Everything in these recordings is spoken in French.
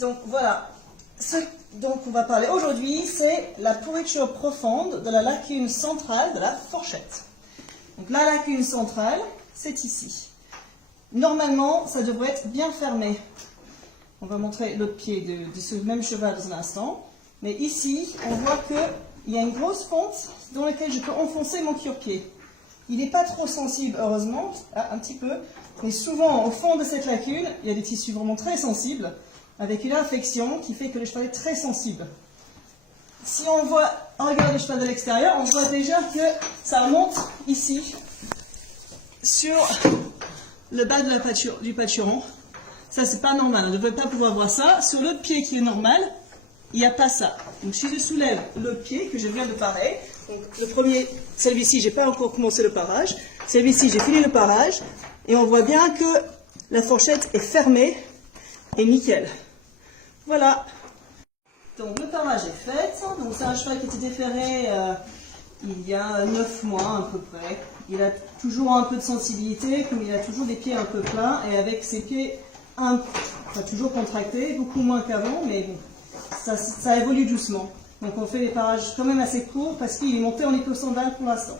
Donc voilà, ce dont on va parler aujourd'hui, c'est la pourriture profonde de la lacune centrale de la fourchette. Donc la lacune centrale, c'est ici. Normalement, ça devrait être bien fermé. On va montrer l'autre pied de ce même cheval dans un instant. Mais ici, on voit qu'il y a une grosse fente dans laquelle je peux enfoncer mon cuir-pied. Il n'est pas trop sensible, heureusement, un petit peu. Mais souvent, au fond de cette lacune, il y a des tissus vraiment très sensibles, avec une infection qui fait que le cheval est très sensible. Si on regarde le cheval de l'extérieur, on voit déjà que ça monte ici, sur le bas de du pâturon. Ça, c'est pas normal, on ne devrait pas pouvoir voir ça. Sur l'autre pied qui est normal, il n'y a pas ça. Donc si je soulève l'autre pied que je viens de parer, donc le premier, celui-ci, j'ai pas encore commencé le parage. Celui-ci, j'ai fini le parage. Et on voit bien que la fourchette est fermée et nickel. Voilà. Donc le parage est fait. Donc c'est un cheval qui était déferré il y a 9 mois à peu près. Il a toujours un peu de sensibilité, comme il a toujours des pieds un peu pleins. Et avec ses pieds toujours contractés, beaucoup moins qu'avant, mais bon, ça évolue doucement. Donc on fait des parages quand même assez courts parce qu'il est monté en éco-sandale pour l'instant.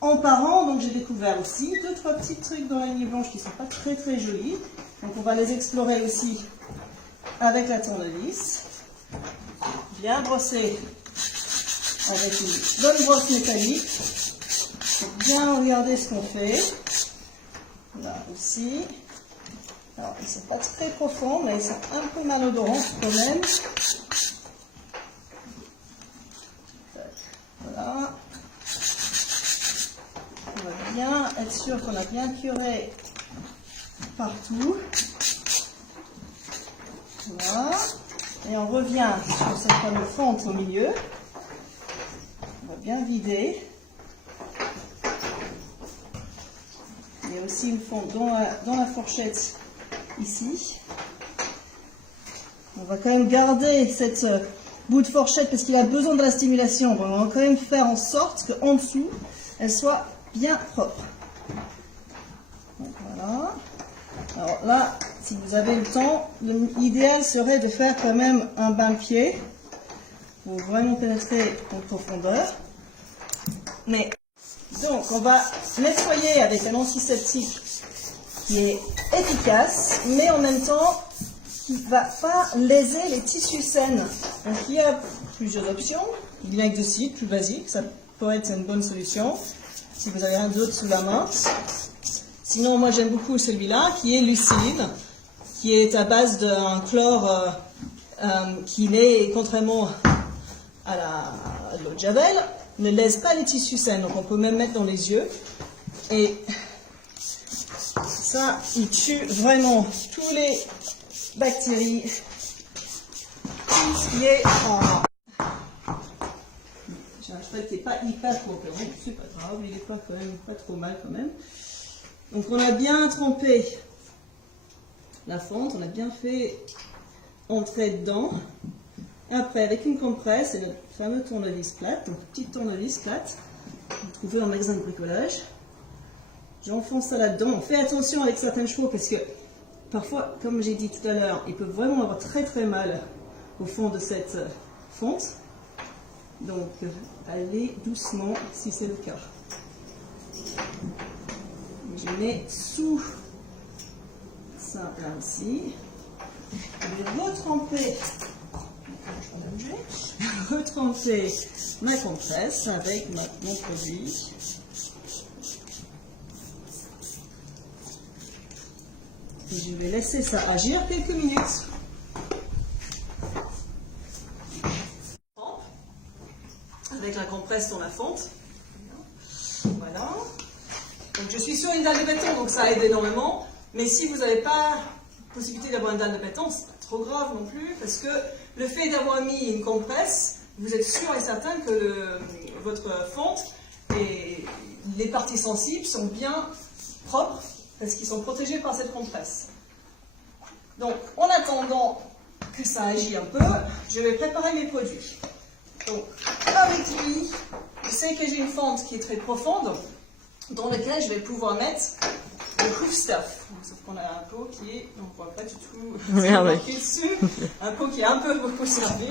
En parant, donc j'ai découvert aussi 2-3 petits trucs dans la nuit blanche qui ne sont pas très très jolis. Donc on va les explorer aussi avec la tournevis. Bien brosser avec une bonne brosse métallique. Pour bien regarder ce qu'on fait. Là aussi. Alors, ils ne sont pas très profonds, mais ils sont un peu malodorants quand même. Voilà. On va bien être sûr qu'on a bien curé partout. Voilà. Et on revient sur cette fameuse fente au milieu. On va bien vider. Il y a aussi une fente dans la fourchette ici. On va quand même garder cette bout de fourchette parce qu'il a besoin de la stimulation. On va quand même faire en sorte qu'en dessous, elle soit bien propre. Donc voilà. Alors là, si vous avez le temps, l'idéal serait de faire quand même un bain-pied pour vraiment pénétrer en profondeur. Mais donc, on va nettoyer avec un antiseptique qui est efficace, mais en même temps, qui ne va pas léser les tissus sains. Donc, il y a plusieurs options. Il y a Vinaigre plus basique, ça pourrait être une bonne solution, si vous avez rien d'autre sous la main. Sinon, moi, j'aime beaucoup celui-là, qui est Lucide, qui est à base d'un chlore qui n'est, contrairement à l'eau de Javel, ne lèse pas les tissus sains, donc on peut même mettre dans les yeux. Et ça, il tue vraiment toutes les bactéries, tout ce qui est en... J'ai un cheval qui n'est pas hyper coopérant, c'est pas grave, il est pas quand même pas trop mal quand même. Donc on a bien trempé la fente, on a bien fait entrer dedans. Et après, avec une compresse et notre fameux tournevis plate, donc petite tournevis plate, vous trouvez en magasin de bricolage, j'enfonce ça là-dedans. On fait attention avec certains chevaux parce que parfois, comme j'ai dit tout à l'heure, ils peuvent vraiment avoir très très mal au fond de cette fonte. Donc, allez doucement si c'est le cas. Je mets sous ça là aussi. Je vais retremper ma compresse avec mon produit. Et je vais laisser ça agir quelques minutes. Avec la compresse dans la fonte. Voilà. Donc je suis sur une dalle de béton, donc ça aide énormément. Mais si vous n'avez pas la possibilité d'avoir une dalle de béton, c'est pas trop grave non plus, parce que le fait d'avoir mis une compresse, vous êtes sûr et certain que votre fonte et les parties sensibles sont bien propres, parce qu'ils sont protégés par cette compresse. Donc, en attendant que ça agisse un peu, je vais préparer mes produits. Donc, avec lui, je sais que j'ai une fente qui est très profonde, dans laquelle je vais pouvoir mettre le hoof stuff. Sauf qu'on a un pot qui est, on ne voit pas du tout, dessus, un pot qui est un peu beaucoup servi.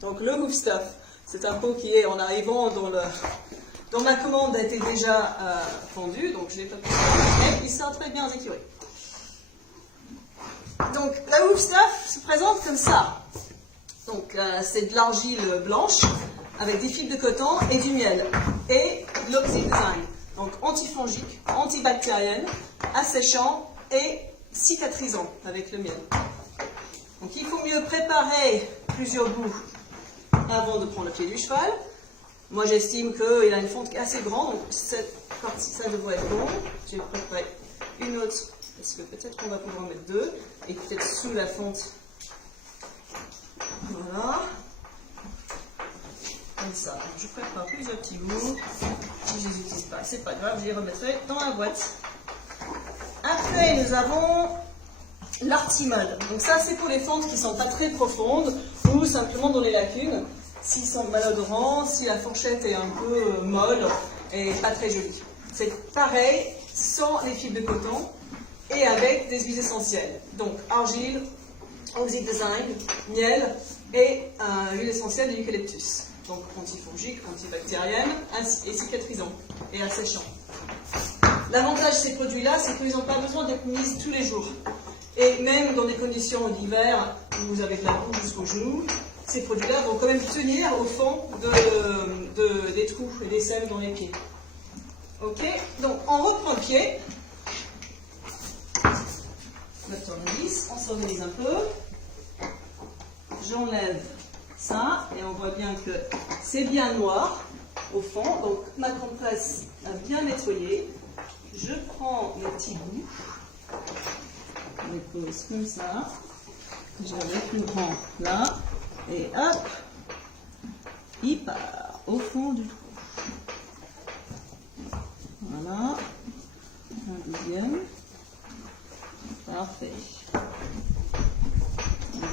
Donc le hoof stuff, c'est un pot qui est en arrivant dans ma commande a été déjà fondue, donc je l'ai pas pu faire, mais il sera très bien écuré. Donc la hoof stuff se présente comme ça. Donc c'est de l'argile blanche avec des fibres de coton et du miel et l'Oxy Design. Donc antifongique, antibactérienne, asséchant et cicatrisant avec le miel. Donc il faut mieux préparer plusieurs bouts avant de prendre le pied du cheval. Moi j'estime qu'il a une fonte assez grande, donc cette partie ça devrait être bon. J'ai préparé une autre, parce que peut-être qu'on va pouvoir en mettre deux, et peut-être sous la fonte. Voilà. Comme ça. Donc, je prépare plusieurs petits bouts. Si je les utilise pas, c'est pas grave, je les remettrai dans la boîte. Après, nous avons l'artimole. Donc ça, c'est pour les fentes qui sont pas très profondes ou simplement dans les lacunes. S'ils sont malodorants, si la fourchette est un peu molle et pas très jolie. C'est pareil, sans les fibres de coton et avec des huiles essentielles. Donc argile, Oxy Design, miel et huile essentielle de l'eucalyptus. Donc antifongique, antibactérienne et cicatrisant et asséchant. L'avantage de ces produits-là, c'est qu'ils n'ont pas besoin d'être mis tous les jours. Et même dans des conditions d'hiver où vous avez de la boue jusqu'aux genoux, ces produits-là vont quand même tenir au fond des trous et des sèves dans les pieds. Ok, donc on reprend le pied. Le tournevis, on s'organise un peu. J'enlève ça et on voit bien que c'est bien noir au fond. Donc ma compresse a bien nettoyé. Je prends mes petits bouts, je les pose comme ça. Je le plus grand là et hop, il part au fond du trou. Voilà, un deuxième. Parfait.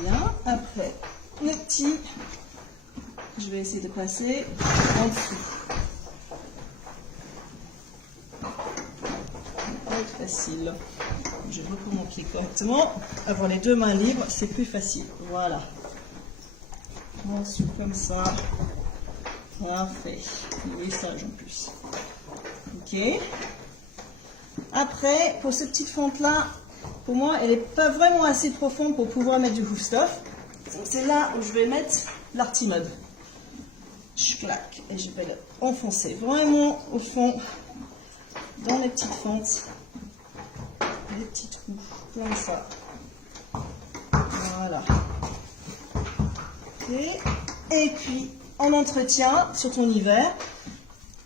Bien. Après, le petit, je vais essayer de passer en dessous. C'est facile. Je recouvre mon pied correctement. Avoir les deux mains libres, c'est plus facile. Voilà. En dessous comme ça. Parfait. Oui, sage en plus. Ok. Après, pour cette petite fente-là, pour moi, elle n'est pas vraiment assez profonde pour pouvoir mettre du hoof stuff. C'est là où je vais mettre l'artimode. Je claque et je vais l'enfoncer vraiment au fond, dans les petites fentes, les petits trous, comme ça. Voilà. Et puis, en entretien sur ton hiver,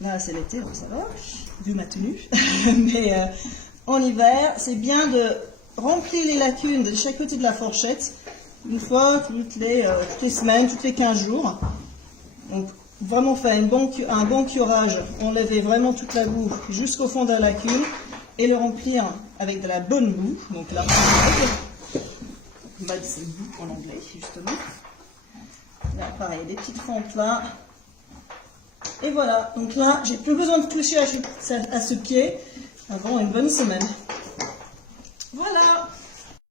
là c'est l'été, donc ça va, vu ma tenue, mais en hiver, c'est bien de remplir les lacunes de chaque côté de la fourchette, une fois toutes les semaines, toutes les 15 jours. Donc, vraiment faire un bon curage, enlever vraiment toute la boue jusqu'au fond de la lacune et le remplir avec de la bonne boue, donc là, bad boue en anglais, justement. Là, pareil, des petites fentes là. Et voilà, donc là, j'ai plus besoin de toucher à ce pied avant une bonne semaine.